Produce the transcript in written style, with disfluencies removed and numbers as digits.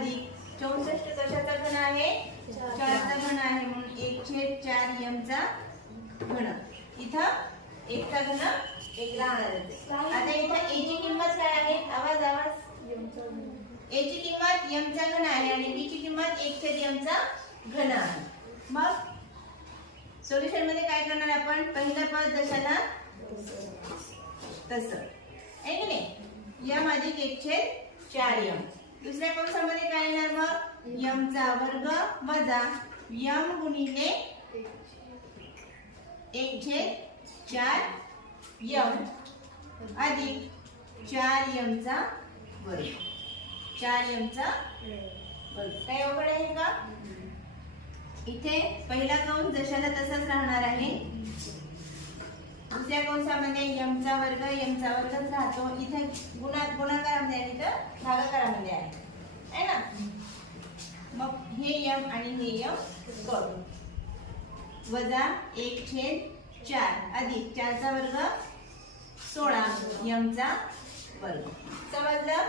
अधिक 64 कशाचा घन आहे 4चा घन आहे म्हणून 1/4 m चा घन. इथं 1 चा घन 1 राहणार आहे. आता इथं a ची किंमत काय आहे आवाज a ची किंमत m चा घन आहे आणि b ची किंमत 1/m चा घन आहे. मग सोल्युशन मध्ये काय करणार आपण पहिलं पद जशाला तसं आहे की नाही m अधिक 1/4m. दुसऱ्या कंसामध्ये काय येणार मग m चा वर्ग वजा m गुणिले 1/4m अधिक 4m चा वर्ग 4m चा वर्ग. काय अवघड आहे का? इथे पहिला कंस जशाला तसाच राहणार आहे. दुसऱ्या कंसामध्ये m चा वर्ग वर्गच राहतो. इथे गुणाकारामध्ये आणि इथं भागाकारामध्ये आहे ना. मग हे m आणि हे m करू वजा 1/4 अधिक 4 चा वर्ग 16 m चा वर्ग. समजलं?